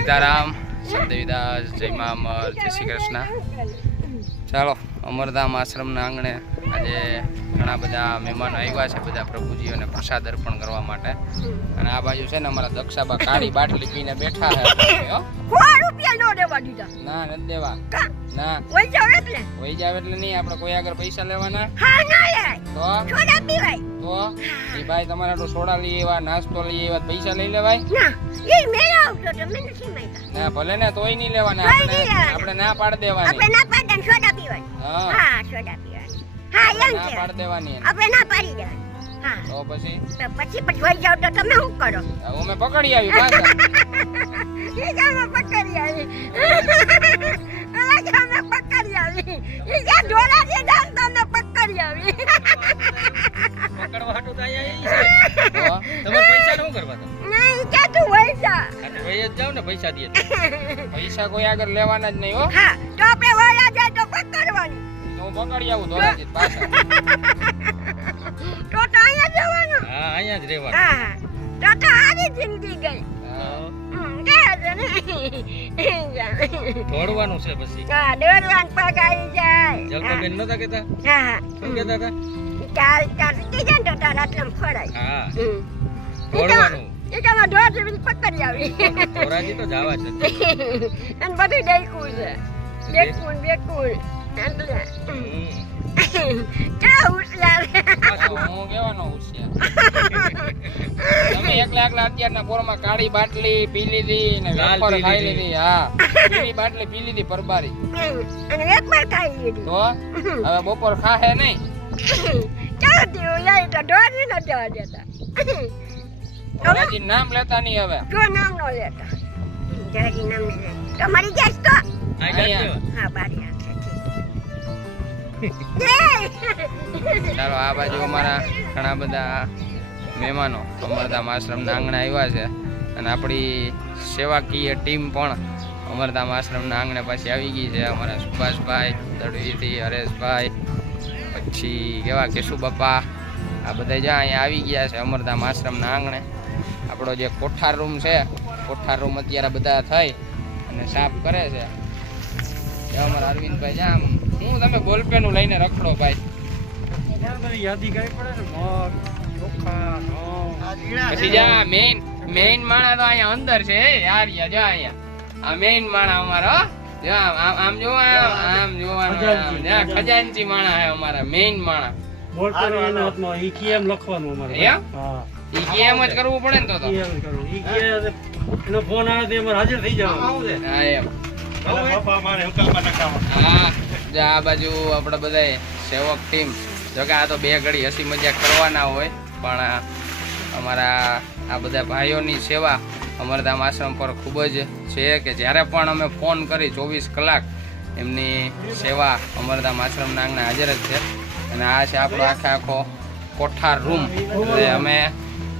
સીતારામ, સદેવીદાસ, જય મા અમર, જય શ્રી કૃષ્ણ। ચાલો અમરધામ આશ્રમના આંગણે આજે ઘણા બધા મહેમાનો આવ્યા છે, બધા પ્રભુજીઓને પ્રસાદ અર્પણ કરવા માટે। અને આ બાજુ છે ને અમારા દક્ષાબા કાળી બાટલી પીને બેઠા છે। ના નથી દેવા, ના વહી જાવ એટલે નહીં, આપણે કોઈ આગળ પૈસા લેવાના તો એ ભાઈ તમારા તો સોડા લઈ આવ્યા, નાસ્તો લઈ આવ્યા, પૈસા લઈ લેવાય ના? ભલે ને તોય નહીં લેવાના, આપણે ના પાડી દેવાની, ના પાડી દેવાની તો પછી વહી જાવ તો તમે શું કરો? અમે પકડી આવી પાછા પૈસા કોઈ આગળ લેવાના જ નહીં હો। હું પકડી આવું ધોળાજી પાછા અહીંયા જ રહેવાનું। જિંદગી ગઈ દોડવાનું છે પછી દોડવાનું પગ આવી જાય। જલપાબેન નતા કેતા? શું કેતા હતા? ચાલ સીધી જાય તો તારા આટલામાં ખોરાય। હા દોડવાનું એ કામાં ઢોર જેવી પકડી આવી ધોરાજી તો જવા જ નથી અને બધું ડેકું છે, ડેકું બેકું એટલે ક્યાં હોશિયાર હું કેવાનો હોશિયાર? તમે એકલા અત્યારના પોરમાં કાળી બાટલી પી લીધી ને વેફર ખાઈ લીધી। હા પીળી બાટલી પી લીધી પરબારી અને વેફર ખાઈ લીધી તો હવે બપોર ખાહે નહીં? ક્યાં દેવું લઈ તો ઢોરી ન જવા દેતા। ધોરાજી નામ લેતા નહીં હવે, જો નામ નો લેતા, ધોરાજી નામ નહીં લેતા। તમારી ગેસ તો હા બારી ચાલો આ બાજુ અમારા ઘણા બધા મહેમાનો અમરધામ આશ્રમના આંગણે આવ્યા છે અને આપણી સેવાકીય ટીમ પણ અમરધામ આશ્રમના આંગણે પાછી આવી ગઈ છે। અમારા સુભાષભાઈ દડવીથી, હરેશભાઈ, પછી કેવા કેશુ બાપા, આ બધા જ્યાં અહીંયા આવી ગયા છે અમરધામ આશ્રમના આંગણે। આપણો જે કોઠાર રૂમ છે, કોઠાર રૂમ અત્યારે બધા થઈ અને સાફ કરે છે। અમારા અરવિંદભાઈ જ્યાં હું તમે બોલપેનું લઈને રખડો ભાઈ, પછી જા મેઇન માણા તો અહીંયા અંદર છે યાર, જા અહીંયા આ મેઇન માણા અમારો, આમ જોવાનું ખજાનચી માણા હે અમારા, મેઇન માણા ઈ કેમ જ કરવું પડે ને તો ફોન આવે તો હાજર થઈ જાવ। હા એમ આ બાજુ આપણે બધા સેવક ટીમ, જોકે આ તો બે ઘડી હસી મજાક કરવાના હોય, પણ અમારા આ બધા ભાઈઓની સેવા અમરધામ આશ્રમ પર ખૂબ જ છે કે જ્યારે પણ અમે ફોન કરી 24 કલાક એમની સેવા અમરધામ આશ્રમના આંગણે હાજર જ છે। અને આ છે આપણો આખો કોઠાર રૂમ। અમે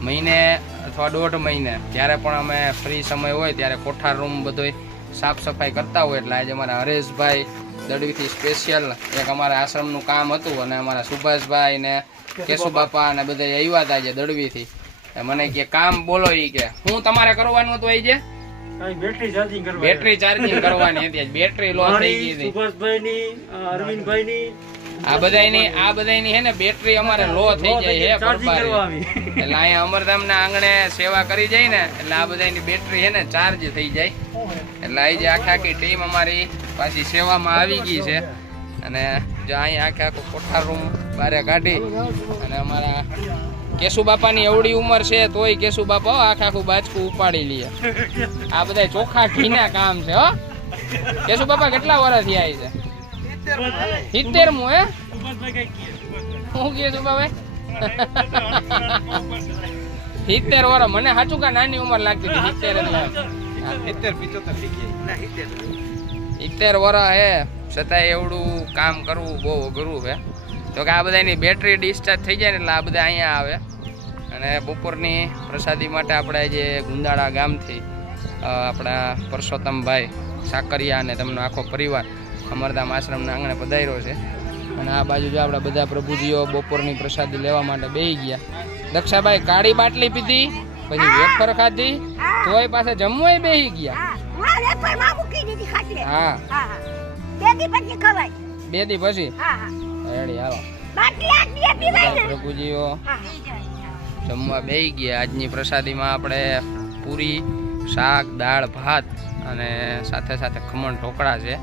મહિને અથવા 1.5 મહિને જ્યારે પણ અમે ફ્રી સમય હોય ત્યારે કોઠાર રૂમ બધો સાફ સફાઈ કરતા હોય, એટલે આજે અમારા હરેશભાઈ દડવીથી સ્પેશિયલ એક અમારા આશ્રમનું કામ હતું અને અમારા સુભાષભાઈ ને કેશુ બાપા ને બધા આવ્યા હતા આજે દડવીથી। મને કે કામ બોલો, ઈ કે હું તમારે કરવાનું હતું, આવી જે બેટરી ચાર્જિંગ કરવાની હતી, બેટરી લો થઈ ગઈ હતી સુભાષભાઈની, અરવિંદભાઈની, આ બધાની હે ને બેટરી અમારે લો થઈ જાય હે પરબારી, એટલે અહીંયા અમરધામના આંગણે સેવા કરી જાય ને એટલે આ બધાની બેટરી હે ને ચાર્જ થઈ જાય। એટલે આજે આખી ટીમ અમારી પાછી સેવામાં આવી ગઈ છે અને જો અહીંયા આખો કોઠાર રૂમ બારે કાઢી અને અમારા કેશુ બાપાની એવડી ઉંમર છે તોય કેશુ બાપા આખું બાચકું ઉપાડી લે। આ બધા ચોખ્ખા ઘીના કામ છે હો। કેશુ બાપા કેટલા વર્ષથી આવી છે? 70મું હે? હું કે છું ભાઈ 70 વર્ષ? મને સાચું કા નાની ઉંમર લાગતી હતી 70 એટલે 70 વર્ષ હે, છતાંય એવડું કામ કરવું બહુ અઘરું છે। તો કે આ બધાની બેટરી ડિસ્ચાર્જ થઈ જાય ને એટલે આ બધા અહીંયા આવે અને બપોરની પ્રસાદી માટે આપણે જે ગુંદાળા ગામથી આપણા પરસોત્તમભાઈ સાકરિયા અને તેમનો આખો પરિવાર અમરધામ આશ્રમના આંગણે પધાર્યો છે। અને આ બાજુ જો આપણા બધા પ્રભુજીઓ બપોરની પ્રસાદી લેવા માટે બેસી ગયા। દક્ષાભાઈ કાળી બાટલી પીધી, પછી વેફર ખાધી, તોય પાછા જમવાય બેસી ગયા। માં વેફરમાં મૂકી દીધી ખાટલે. હા હા હા. બે દી પછી ખવાય. 2 દી પછી હા હા. રેડી હાલો બાટલી આટલી પીવાય ને. પ્રભુજીઓ હા. જમવા બેસી ગયા. આજની પ્રસાદીમાં આપણે પૂરી, શાક, દાળ, ભાત અને સાથે સાથે ખમણ ઢોકળા છે.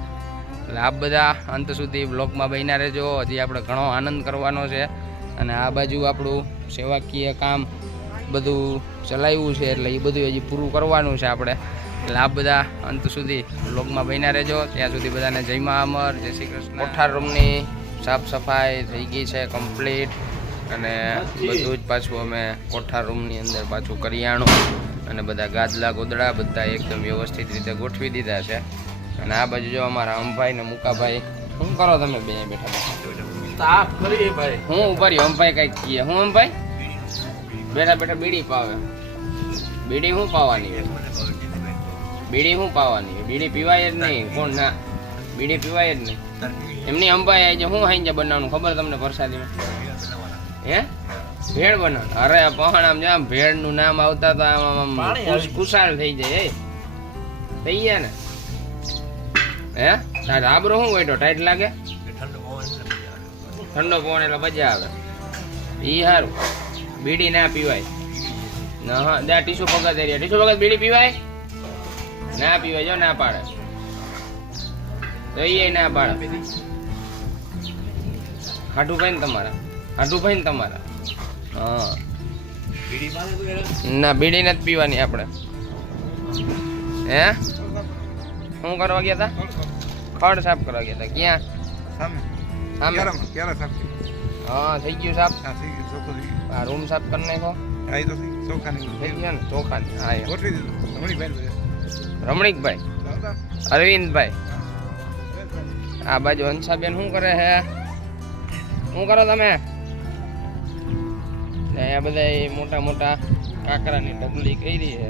એટલે આ બધા અંત સુધી બ્લોગમાં બન્યા રહેજો. હજી આપણે ઘણો આનંદ કરવાનો છે અને આ બાજુ આપણું સેવાકીય કામ બધું ચલાવ્યું છે એટલે એ બધું હજી પૂરું કરવાનું છે આપણે. એટલે આ બધા અંત સુધી બ્લોગમાં બન્યા રહેજો. ત્યાં સુધી બધાને જય મા અમર, જય શ્રી કૃષ્ણ. કોઠાર રૂમની સાફ સફાઈ થઈ ગઈ છે કમ્પ્લીટ અને બધું જ પાછું અમે કોઠાર રૂમની અંદર પાછું કરિયાણું અને બધા ગાદલા ગોદડા બધા એકદમ વ્યવસ્થિત રીતે ગોઠવી દીધા છે. અને આ બાજુ જો અમારા અંભાઈ ને મુકાભાઈ, શું કરો તમે બે બેઠા બેઠા? સાફ કરીએ ભાઈ. હું ઉભા રહ્યો, અંભાઈ કઈક કીએ. હું અંભાઈ બેઠા બેઠા બીડી પાવે. બીડી શું પાવાની છે? બીડી શું પાવાની છે? બીડી પીવાય જ નહીં. કોણ ના બીડી પીવાય જ નહીં. એમની અંબાઈ આજે શું હાઈ બનાવવાનું ખબર તમને પ્રસાદીમાં? હે ભેળ બનાવ? અરે પણ આમ જામ ભેળ નું નામ આવતા તો આમ ખુશાલ થઈ જાય. થઈ ગયા ને? હે તારે આબરો શું વેઠો ટાઈટ લાગે? ઠંડો પવન એટલે મજા આવે. ઈ સારું. બીડી ના પીવાય. ના હા દા ટીસુ પગત એરિયા. ટીસુ પગત બીડી પીવાય? ના પીવાય. જો ના પાડે તો એ ના પાડે. હાટું ભાઈ ને તમારા, હાટું ભાઈ ને તમારા. હા ના બીડી નથી પીવાની આપણે. હે શું કરવા ગયા હતા? ખડ સાફ કરવા ગયા હતા. ક્યાં? સામે. હા થઈ ગયું સાફ. આ રૂમ સાફ કરી નાખો. થઈ ગયા ને ચોખાની. હા રમણીકભાઈ, અરવિંદભાઈ. આ બાજુ હંસાબેન શું કરે છે? શું કરો તમે? આ બધા મોટા મોટા કાકરાની ઢગલી કરી છે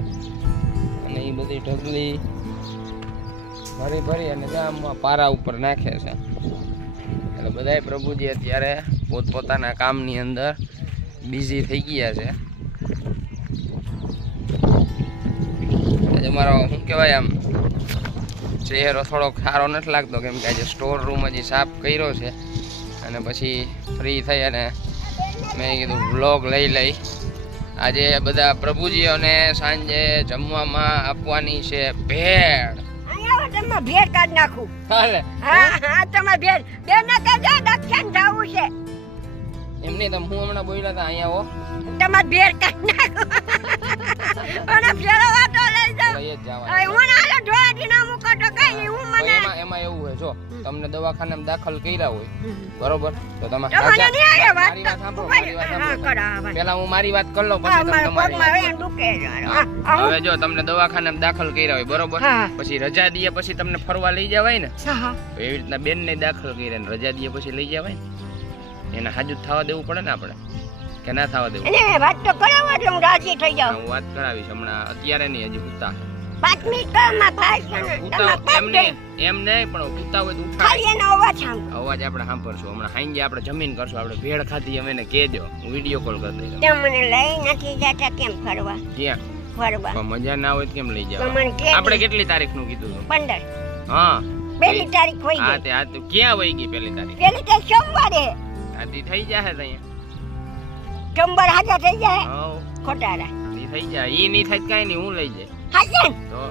અને એ બધી ઢગલી ભરી ભરી અને ગામમાં પારા ઉપર નાખે છે. એટલે બધા પ્રભુજી અત્યારે પોતપોતાના કામની અંદર બિઝી થઈ ગયા છે. અમારો શું કહેવાય આમ ચહેરો થોડોક સારો નથી લાગતો કેમ કે આજે સ્ટોર રૂમ હજી સાફ કર્યો છે અને પછી ફ્રી થઈ અને મેં કીધું વ્લોગ લઈ. આજે બધા પ્રભુજીઓને સાંજે જમવામાં આપવાની છે ભેળ. તમે ભેળ કાઢ નાખું. હાલે હા હા તમે ભેળ બે ના કાઢો. દક્ષિણ જવું છે. એમની તો હું હમણાં બોલ્યા હતા અહીંયા તમારે ભેળ કાઢ નાખું અને ભેળો વાટો લઈ જાવ. લઈ જ જવાનું. હું ના લે ઢોળાથી ના મૂકો તો કઈ નહીં. હું મને એમાં એવું હોય જો તમને દવાખાનામાં દાખલ કર્યા હોય બરોબર તો તમે તમને નહીં આવે વાત. મારી વાત સાંભળો, હા મારી વાત સાંભળો. કરાવા. પહેલા હું મારી વાત કરી લઉં પછી તમે મારા તમારી પગમાં વાત વેણ કરો. દુખે છે. હવે જો તમને દવાખાનામાં દાખલ કર્યા હોય બરોબર હા. પછી રજા દીએ પછી તમને ફરવા લઈ જવાય ને હા તો એવી રીતના બેન ને દાખલ કર્યા ને રજા દીએ પછી લઈ જવાય ને એને હાજુ થવા દેવું પડે ને આપણે કે ના થવા દેવું? એને વાત તો કરાવો એટલે હું રાજી થઈ જાઉં. હું વાત કરાવીશ હમણાં અત્યારે નહીં હજી ઉતા 5 મિનિટ કરમાં ભાઈ છે ને ઉતા તમે એમ નહીં પણ ઉતા હોય તો ઉઠાય. ખાલી એનો અવાજ સાંભળો. અવાજ આપણે સાંભળશું હમણાં હાંજે આપણે જમીન કરશું. આપણે ભેળ ખાધી અમે એને કહેજો, હું વિડીયો કોલ કરી દઈશ. તમે મને લઈ નથી જતા કેમ ફરવા? ક્યાં ફરવા પણ મજા ના હોય તો કેમ લઈ તો જાવ? મને કે આપણે કેટલી તારીખ નું કીધું હતું? 15 હા પહેલી તારીખ હોય હા ગઈ. તે આ તો ક્યાં વહી ગઈ પેલી તારીખ? પહેલી તારીખ સોમવારે. આથી થઈ જાય ત્યાં. સોમવાર હાજર થઈ જાય. હવ ખોટારા ઈ થઈ જાય. ઈ નહીં થાય તો કાંઈ નહીં, હું લઈ જાય હાજર તો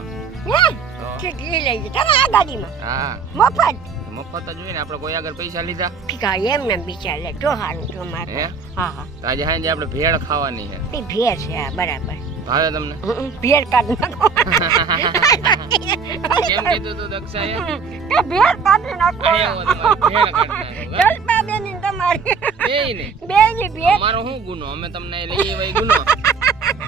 હે તો ઠીક લઈ લેજો તમે આ ગાડીમાં હા મફત. મફત જ હોય ને. આપણે કોઈ આગળ પૈસા લીધા ઠીકા એમ ને બિચાર લે તો હારું તો મારે. હે? હા હા તો આજે હાંજે આપણે ભેળ ખાવાની છે. એ ભેર છે આ બરાબર. ભાવે તમને? ભેર કાઢ નાખો. કેમ કીધું તું દક્ષાએ? કે ભેર કાઢી નાખો. અહીંયા આવો તમારે ભેળ કાઢી નાખો. જલપા બેની તમારી બેય ને બેની ભેર અમારો શું ગુનો? અમે તમને લઈ આવ્યા ઈ ગુનો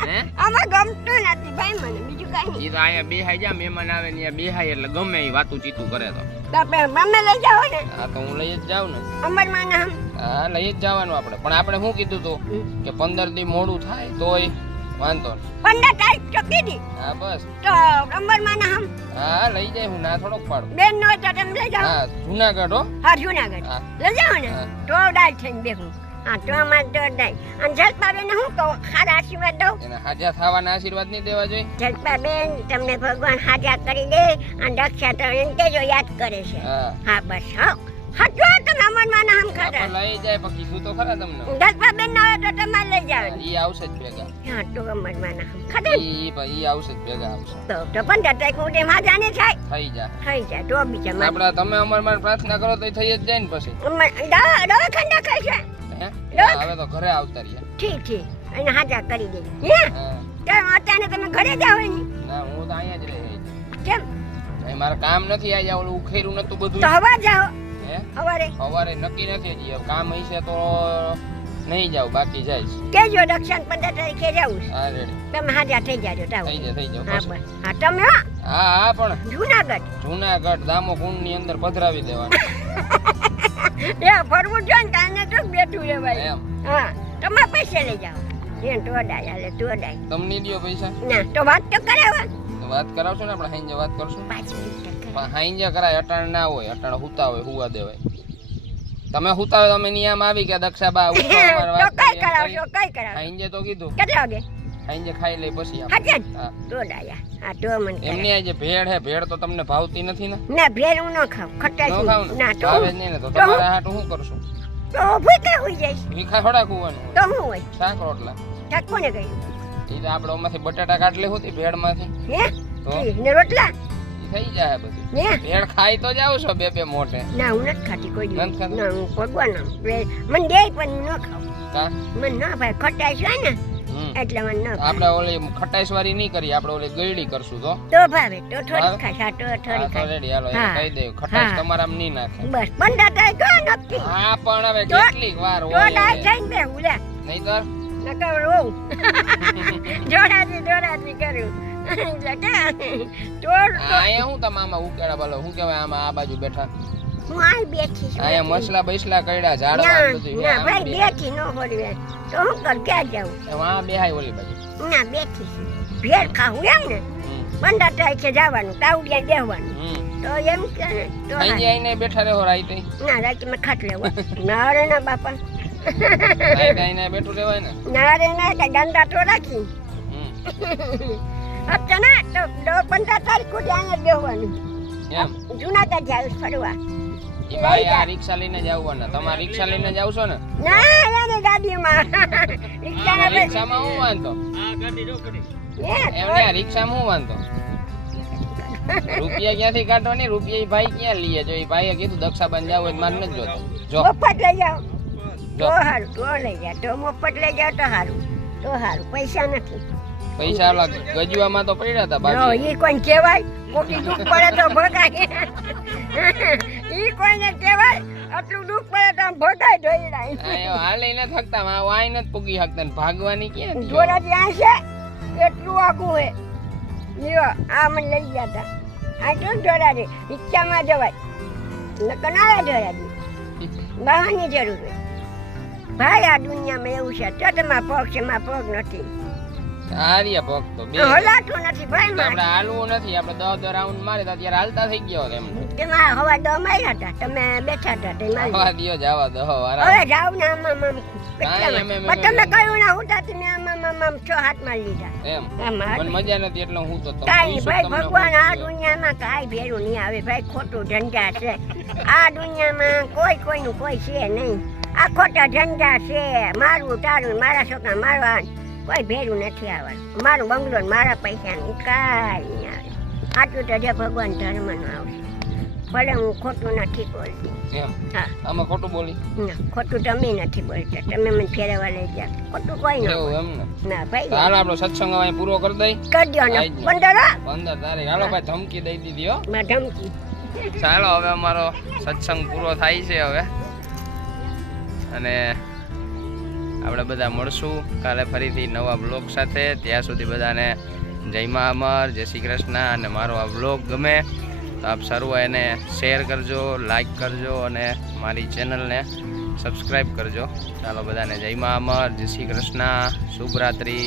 હે? આમાં ગમતું નથી ભાઈ મને બીજું કઈ નહીં. ઈ તો અહીંયા બેહાઈ જા, મહેમાન આવે ને અહીંયા બેહાય એટલે ગમે એ વાતું ચીતું કરે તો. તો આપણે મમ્મી લઈ જાઓ ને હા તો હું લઈ જ જાઉં ને. અમર માના હમ. હા લઈ જ જવાનું આપણે. પણ આપણે શું કીધું તું કે 15 દી મોડું થાય તોય વાંધો નહીં. 15 તારીખ તો કીધી હા બસ તો અમર માના હમ. હા લઈ જાય, હું ના થોડોક પાડું. બેન નો તો તમે લઈ જાઓ. હા જુનાગઢ હો. હા જુનાગઢ હા. લઈ જાઓ ને હા. તો ડાલ થઈને બેહું. હા તો અમારે તો દઈ અને જલપાબેન હું કહું સારા આશીર્વાદ દઉં એને હાજા થવાના આશીર્વાદ નહીં દેવા જોઈએ? જલપાબેન તમને ભગવાન હાજા કરી દે અને રક્ષા તો એને તેજો યાદ કરે છે હા હા બસ હા હટલો તમે અમરમાં હમ ખાતા આપણે લઈ જાય પણ કીધું તો ખરા તમને. જલપાબેન ના હોય તો તમારે લઈ જાવ ઈ આવશે જ ભેગા. હા તો અમરમાં હમ ખાતા ઈ આવશે જ ભેગા આવશે. તો 15 તારીખ ઉડે માજાને થાય થઈ જા. થઈ જાય તો બીજા આપડા તમે અમારમાં પ્રાર્થના કરો તો થઈ જ જાય ને પછી. દવાખાના ખાય છે હે? ના, હવે તો ઘરે આવતા રહ્યા. ઠીક ઠીક અને હાજા કરી દે હે હા. કેમ અત્યારે તમે ઘરે જાવ ને ના હું તો અહીંયા જ રહી. કેમ અહીં મારે કામ નથી આજે ઓલું ઉખેરું નતું બધું. તો હવા જાઓ હે? હવારે સવારે નક્કી નથી હજી. હવે કામ હશે તો નહીં જાવ, બાકી જઈશ. કેજો દક્ષિણ 15 તારીખે જાવું છે. હા રેડી. તમે હાજા થઈ જાજો તાવ થઈ જાવ હા પછી. બસ હા તમે હો, હા હા પણ જુનાગઢ જૂનાગઢ દામો કુંડ ની અંદર પધરાવી દેવાનું. એ ફરવું જો ને કાને તો બેઠું રહેવાય એમ હા તમારે પૈસા લઈ જાઓ એ ટોડાય હાલે ટોડાય તમને દયો પૈસા? ના તો વાત તો કરાવો તો વાત કરાવશો ને આપણે હાઈંજે વાત કરશું. 5 મિનિટ પણ હાઈંજે કરાય, અટાણ ના હોય. અટાણ હુતા હોય, હુવા દેવાય. તમે હુતા હોય તમે નિયમ આવી કે દક્ષાબા ઉઠો અમારે તો વાત કઈ કરીએ. કરાવશો કઈ કરાવશો હાઈંજે તો કીધું કેટલા વાગે હાઈંજે ખાઈ લઈ પછી આપણે. હાજર હા ટોડાયા હા તો મને કરાવો. એમની આજે ભેળ હે, ભેળ તો તમને ભાવતી નથી ને? ના ભેળ હું ન ખાવ ન ખટાઈ ખાવ ને? ના તો ભાવે જ નહીં ને તો તમારા હાટું શું કરશું? તો ભૂખા હોઈ જઈશ ભીખા થોડા કુવાનું તો હું હોય શાક રોટલા. થાક કોને કહ્યું એ તો આપણે ઓમાંથી બટાટા કાઢલે હોતી ભેળ માંથી હે તો? ઠીક, ને રોટલા ઈ થઈ જાય બધું. હે ભેળ ખાઈ તો જાવ છો બે મોટે. ના હું નથી ખાતી કોઈ દિવસ નથી ખાતી? ના હું ભગવાન મને દે પણ ન ખાવ કા? મને ન ભાઈ ખટાઈ છે ને હમ. એટલે મને ન ભાવે. આપણે ઓલી ખટાઈશ વાળી નહીં કરીએ, આપણે ઓલી ગયડી કરશું તો. તો ભાવે તો થોડી ભાવે? ખાશ હા તો હા થોડી તો ખાશ રેડી, હાલો એને હા. કહી દે ખટાઈશ હા. તમારા આમ નહીં નાખે. બસ 15 તારીખ નક્કી હા પણ હવે તો- કેટલીક વાર તો હોય ડાય હવે. થઈને બે ઉલા નહીંતર નકર રોઉં જોડાતી કરું એટલે કે તો અહીંયા હું તમે આમાં ઉકેડા બોલો શું કહેવાય આમાં આ બાજુ બેઠા હું આય બેઠી છું અહીંયા મસલા બસલા કઈડા ઝાડવા ના બધું ના આમ ભાઈ બે- બેઠી ન હોડી તો હું કર ક્યાં જાઉં એમાં આ બેહાય ઓલી બાજુ. ના બેઠી છું ભેળ ખાવું એમ ને હમ. 15 તારીખે જવાનું તાવડિયા દેવાનું હમ. તો એમ કે ને તો અહીંયા આઈને બેઠા રહો રાઈતે. ના રાતે મેં ખાટ લેવું ના રે ના બાપા રાઈતે આઈને બેઠું રહેવાય ને. ના રે ના કે ગંદા તો રાખી હમ. અત્યારે તો 15 તારીખ સુધી અહીંયા બેહવાનું એમ જુનાગઢ જાવ ફરવા ઈ ભાઈ આ રિક્ષા લઈને જ આવવાના. તમારે રિક્ષા લઈને જ આવશો ને? ના એને ગાડીમાં રિક્ષાના પૈસા રિક્ષામાં હું વાંધો? આ ગાડી જો કરી એમને આ રિક્ષામાં હું વાંધો? રૂપિયા ક્યાંથી કાઢવાની? રૂપિયા ઈ ભાઈ ક્યાં લઈએ? જો ઈ ભાઈએ કીધું દક્ષાબાન જાવ એટલે મારે નથી જોતો. જો મફત લઈ જાઓ તો જો સારું તો લઈ જાઓ તો મફત લઈ જાઓ તો સારું પૈસા નથી પૈસા ઓલા ગજવામાં તો પડ્યા હતા બાકી. ઈ કોઈને કહેવાય કોટી દુઃખ પડે તો ભગાય ઈ કોઈને કહેવાય આટલું દુઃખ પડે તો આમ ભગાય ઢોળાય આ હાલી ન થકતા વાય નથી પૂગી શકતા ને ભાગવાની ક્યાં થયો? જોરાજી આ છે એટલું આખું હે લ્યો આ મને લઈ ગયા હતા આ તો જોરાજી રિક્ષામાં જવાય નકર ના આવે જોરાજી બહારની જરૂર હોય ભાઈ આ દુનિયામાં એવું છે તો તમારા પગ છે મારા પગ નથી હાર્યા પગ તો બે. હલાતું નથી ભાઈ આપણે મારે હાલવું નથી. આપણે 10 રાઉન્ડ મારે તો અત્યારે હાલતા થઈ ગયો એમ. તમારા હવા દો માર્યા હતા તમે બેઠા હતા તે મારી હવા દિયો જવા દો વારા. હવે જાવ ને આમ કાંઈ એમ, એમ, તમે કહ્યું ના હું તાતી મેં આમ 6 હાથ મારી લીધા એમ આમાં મને મજા નથી એટલે હું તો તમને કાંઈ પૂછું ભાઈ તમને ભગવાન આ પૂછ્યું. દુનિયામાં કાંઈ ભેરું નહીં આવે ભાઈ ખોટું ઝંઝા છે આ દુનિયામાં કોઈનું કોઈ છે નહીં આ ખોટા ઝંઝા છે મારું તારું મારા છોકરા મારવા કોઈ ભેરું નથી આવવાનું મારું બંગલો ને મારા પૈસાનું કાંઈ નહીં આવે આટલું તો જે ભગવાન ધર્મનું આવશે ભલે હું ખોટું નથી બોલતી એમ હા આમાં ખોટું બોલી ના ખોટું તમે નથી બોલતા તમે મને ફેરવવા લઈ જાઓ ખોટું કોઈ ના એવું બોલે. એમ ને? ના ભાઈ તો હાલો આપણો સત્સંગ હવે અહીં પૂરો કરી દઈ. કરી દો ને આજ ને. 15 15 તારીખ હાલો ભાઈ ધમકી દઈ દીધી હો. માં ધમકી ચાલો હવે અમારો સત્સંગ પૂરો થાય છે હવે અને આપણે બધા મળશું કાલે ફરીથી નવા બ્લોગ સાથે. ત્યાં સુધી બધાને જય મા અમર, જય શ્રી કૃષ્ણ. અને મારો આ બ્લોગ ગમે તો આપ સર્વ એને શેર કરજો, લાઈક કરજો અને મારી ચેનલને સબસ્ક્રાઈબ કરજો. ચાલો બધાને જય મા અમર, જય શ્રી કૃષ્ણ, શુભ રાત્રિ.